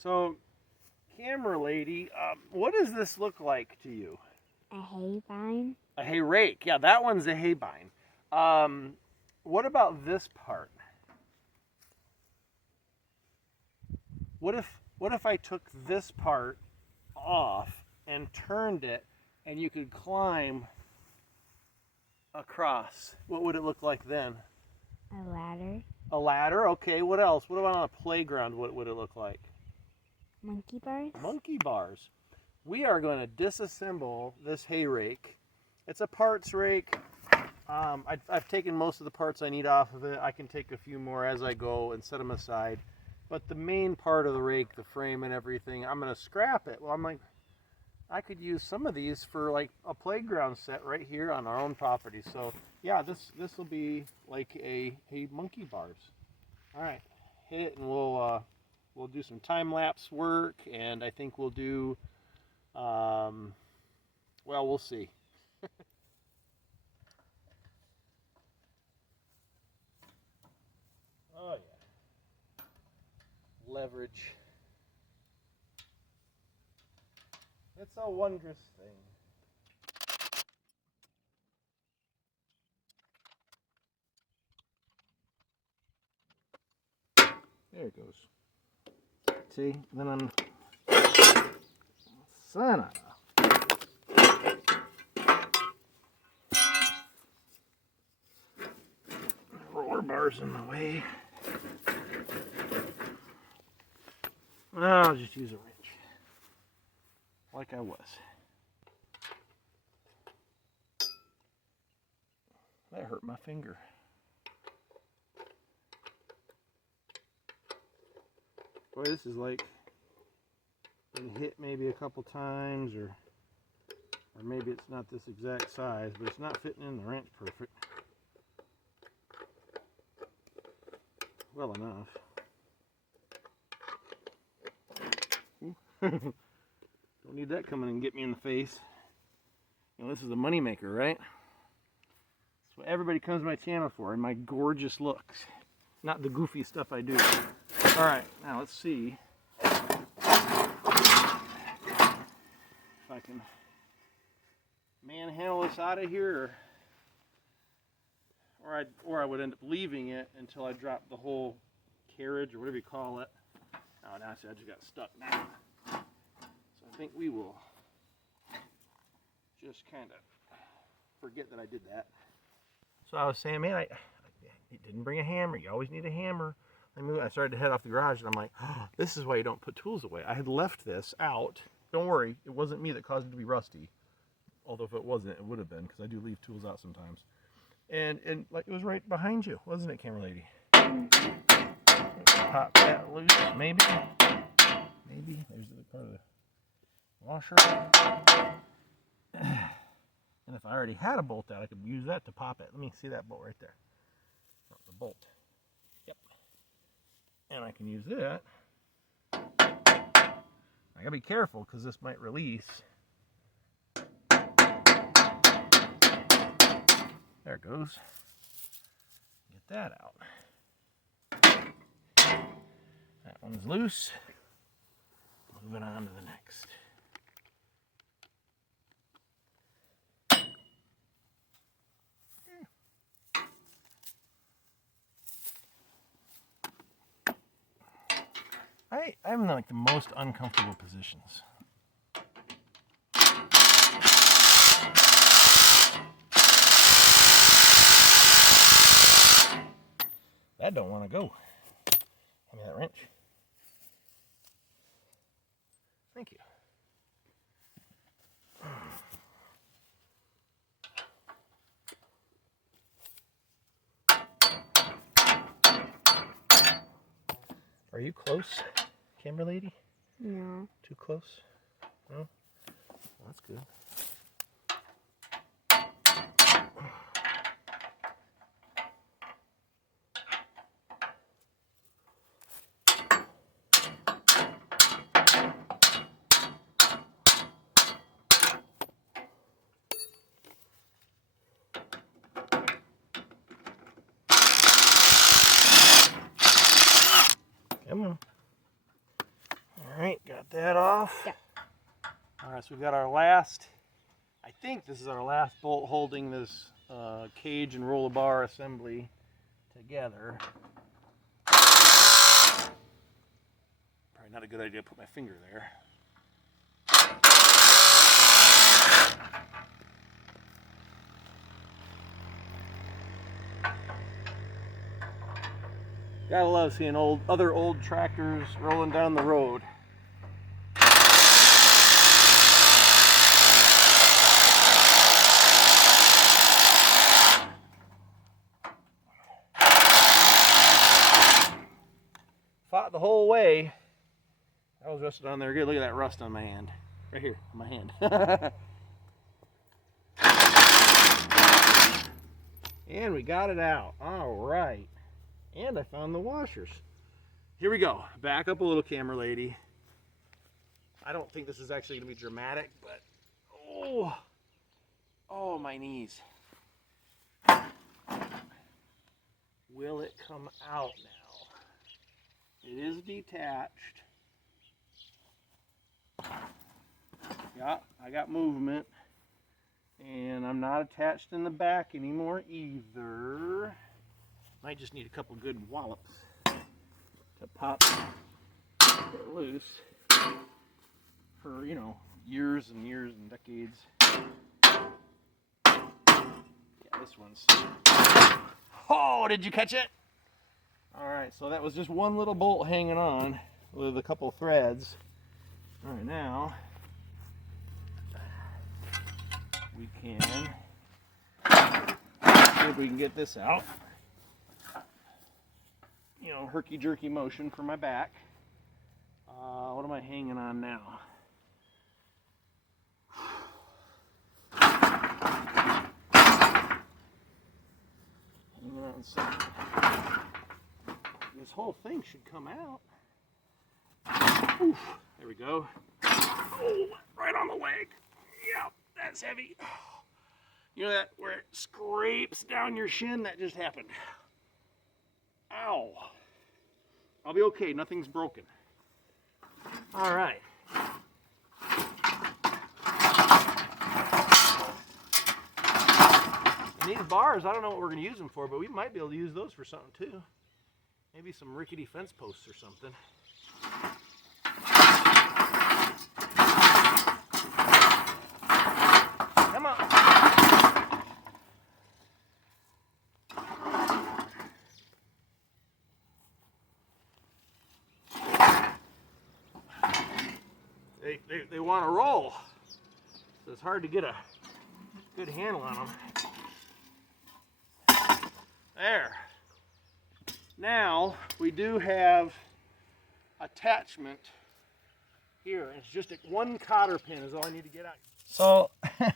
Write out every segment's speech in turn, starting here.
So, camera lady, what does this look like to you? A hay vine. A hay rake. Yeah, that one's a hay vine. What about this part? What if I took this part off and turned it and you could climb across? What would it look like then? A ladder. A ladder? Okay, what else? What about on a playground? What would it look like? Monkey bars. Monkey bars. We are going to disassemble this hay rake. It's a parts rake. I've taken most of the parts I need off of it. I can take a few more as I go and set them aside. But the main part of the rake, the frame and everything, I'm going to scrap it. Well, I'm like, I could use some of these for like a playground set right here on our own property. So yeah, this will be like a monkey bars. All right, hit it and we'll do some time lapse work, and I think we'll do well, we'll see. Oh yeah, leverage. It's a wondrous thing. There it goes. See, then I'm son of a. Roller bars in the way. I'll just use a wrench, like I was. That hurt my finger. Boy, this is like been hit maybe a couple times, or maybe it's not this exact size, but it's not fitting in the wrench perfect. Well enough. Don't need that coming and get me in the face. You know, this is a money maker, right? That's what everybody comes to my channel for, and my gorgeous looks, not the goofy stuff I do. All right, now let's see if I can manhandle this out of here, or I would end up leaving it until I drop the whole carriage or whatever you call it. Oh, now see, I just got stuck now. So I think we will just kind of forget that I did that. So I was saying, man, I didn't bring a hammer. You always need a hammer. I started to head off the garage, and I'm like, oh, this is why you don't put tools away. I had left this out. Don't worry, it wasn't me that caused it to be rusty. Although if it wasn't, it would have been, because I do leave tools out sometimes. And like it was right behind you, wasn't it, camera lady? Pop that loose, maybe. Maybe. There's the part of the washer. And if I already had a bolt out, I could use that to pop it. Let me see that bolt right there. Oh, the bolt. Yep. And I can use that. I gotta be careful because this might release. There it goes. Get that out. That one's loose. Moving on to the next. I'm in like the most uncomfortable positions. That don't want to go. Give me that wrench. Thank you. Are you close, camera lady? No. Too close? No? Well, that's good. Come on. All Alright, got that off. Yeah. Alright, so we've got our last, I think this is our last bolt holding this cage and Rolabar assembly together. Probably not a good idea to put my finger there. Gotta love seeing other old tractors rolling down the road. Fought the whole way. I was rusted on there good. Look at that rust on my hand. Right here, on my hand. And we got it out. All right. And I found the washers. Here we go. Back up a little, camera lady. I don't think this is actually going to be dramatic, but oh, my knees. Will it come out now? It is detached. Yeah, I got movement. And I'm not attached in the back anymore either. Might just need a couple good wallops to pop it loose for, you know, years and years and decades. Yeah, this one's... Oh, did you catch it? Alright, so that was just one little bolt hanging on with a couple threads. Alright, now we can see if we can get this out. You know, herky-jerky motion for my back. What am I hanging on now? Hanging on something. This whole thing should come out. Oof, there we go. Oh, right on the leg. Yep, that's heavy. You know that where it scrapes down your shin? That just happened. Ow. I'll be okay, nothing's broken. All right. And these bars, I don't know what we're gonna use them for, but we might be able to use those for something too. Maybe some rickety fence posts or something. Come on. They want to roll, so it's hard to get a good handle on them. There. Now we do have attachment here. It's just one cotter pin is all I need to get out. So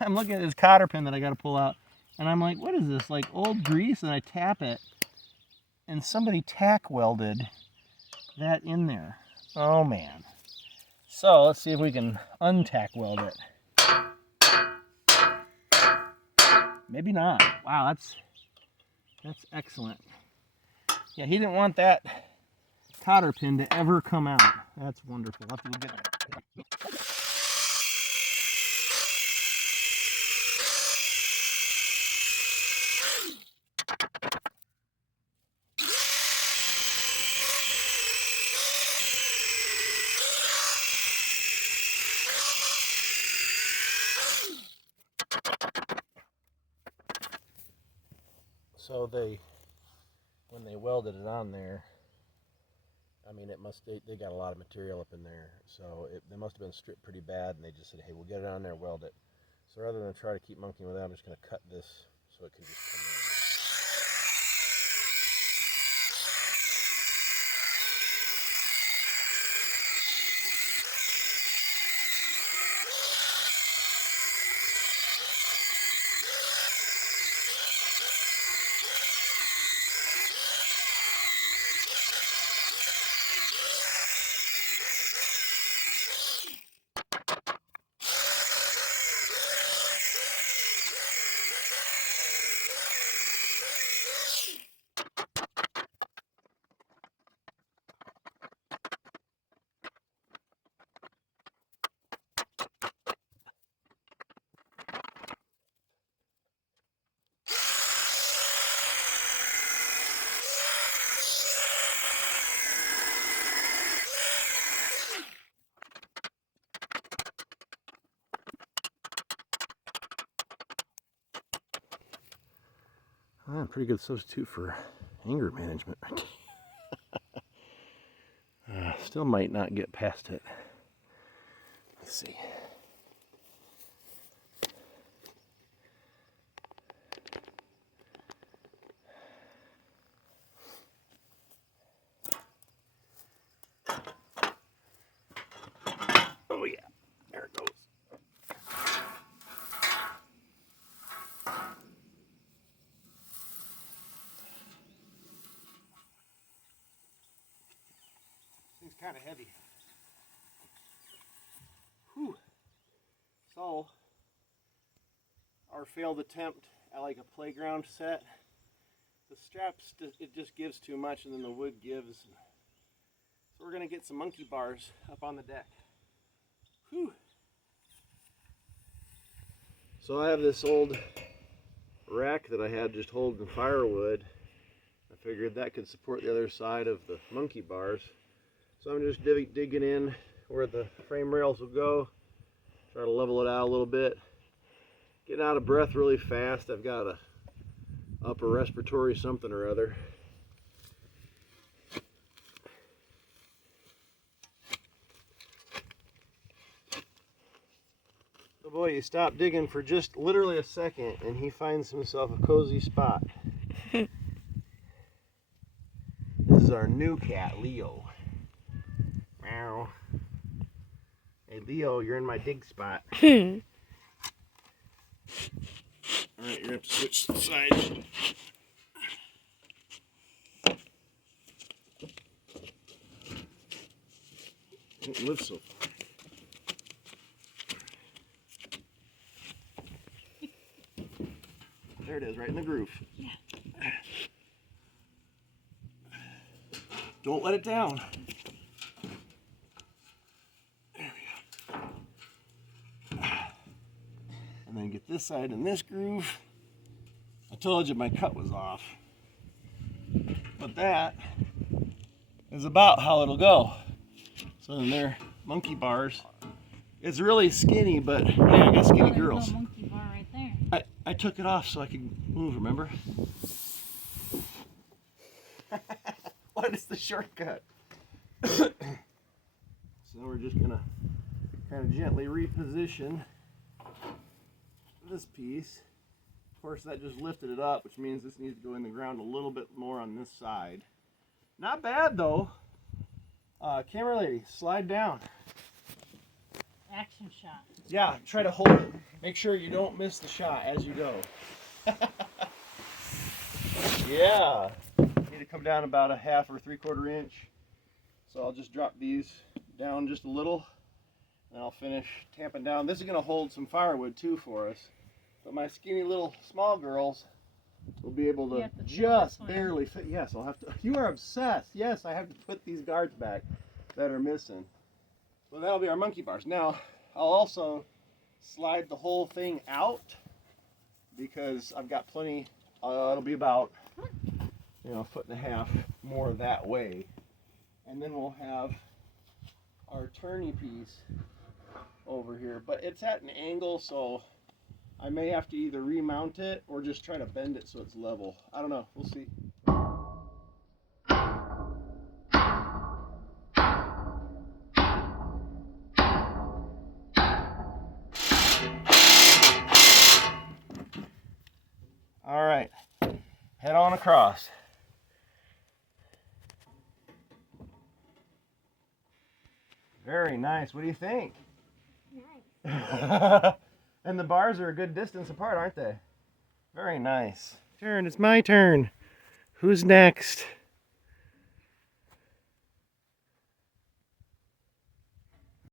I'm looking at this cotter pin that I got to pull out, and I'm like, what is this? Like old grease? And I tap it, and somebody tack welded that in there. Oh man. So let's see if we can untack weld it. Maybe not. Wow, that's excellent. Yeah, he didn't want that cotter pin to ever come out. That's wonderful. I'll have to go get it. So when they welded it on there, I mean, they got a lot of material up in there, so they must have been stripped pretty bad, and they just said, hey, we'll get it on there, weld it. So rather than try to keep monkeying with that, I'm just going to cut this so it can just come in. Pretty good substitute for anger management. Still might not get past it. Let's see. Oh yeah, there it goes. Thing's kind of heavy. Whew. So, our failed attempt at like a playground set, the straps, it just gives too much and then the wood gives. So we're going to get some monkey bars up on the deck. Whew. So I have this old rack that I had just holding firewood. I figured that could support the other side of the monkey bars. So I'm just digging in where the frame rails will go. Try to level it out a little bit. Getting out of breath really fast. I've got a upper respiratory something or other. Oh boy, you stop digging for just literally a second and he finds himself a cozy spot. This is our new cat, Leo. Meow. Hey Leo, you're in my dig spot. Alright, you're gonna have to switch sides. Don't live so far. There it is, right in the groove. Yeah. Don't let it down. There we go. And then get this side in this groove. I told you my cut was off. But that is about how it'll go. So then they're monkey bars. It's really skinny, but hey, I got skinny girls. No monkey bar right there. I took it off so I could move, remember? What is the shortcut? So we're just gonna kind of gently reposition this piece. Of course, that just lifted it up, which means this needs to go in the ground a little bit more on this side. Not bad though. Camera lady, slide down. Action shot. Yeah, try to hold it. Make sure you don't miss the shot as you go. Yeah. Need to come down about a 1/2 or 3/4 inch. So I'll just drop these down just a little and I'll finish tamping down. This is going to hold some firewood too for us. But my skinny little small girls will be able to just barely fit. Yes, I'll have to. You are obsessed. Yes, I have to put these guards back that are missing. So that'll be our monkey bars. Now, I'll also slide the whole thing out because I've got plenty. It'll be about, 1.5 feet more that way. And then we'll have our turny piece over here. But it's at an angle, so I may have to either remount it or just try to bend it so it's level. I don't know. We'll see. All right, head on across. Very nice. What do you think? Nice. And the bars are a good distance apart, aren't they? Very nice. Turn. It's my turn. Who's next?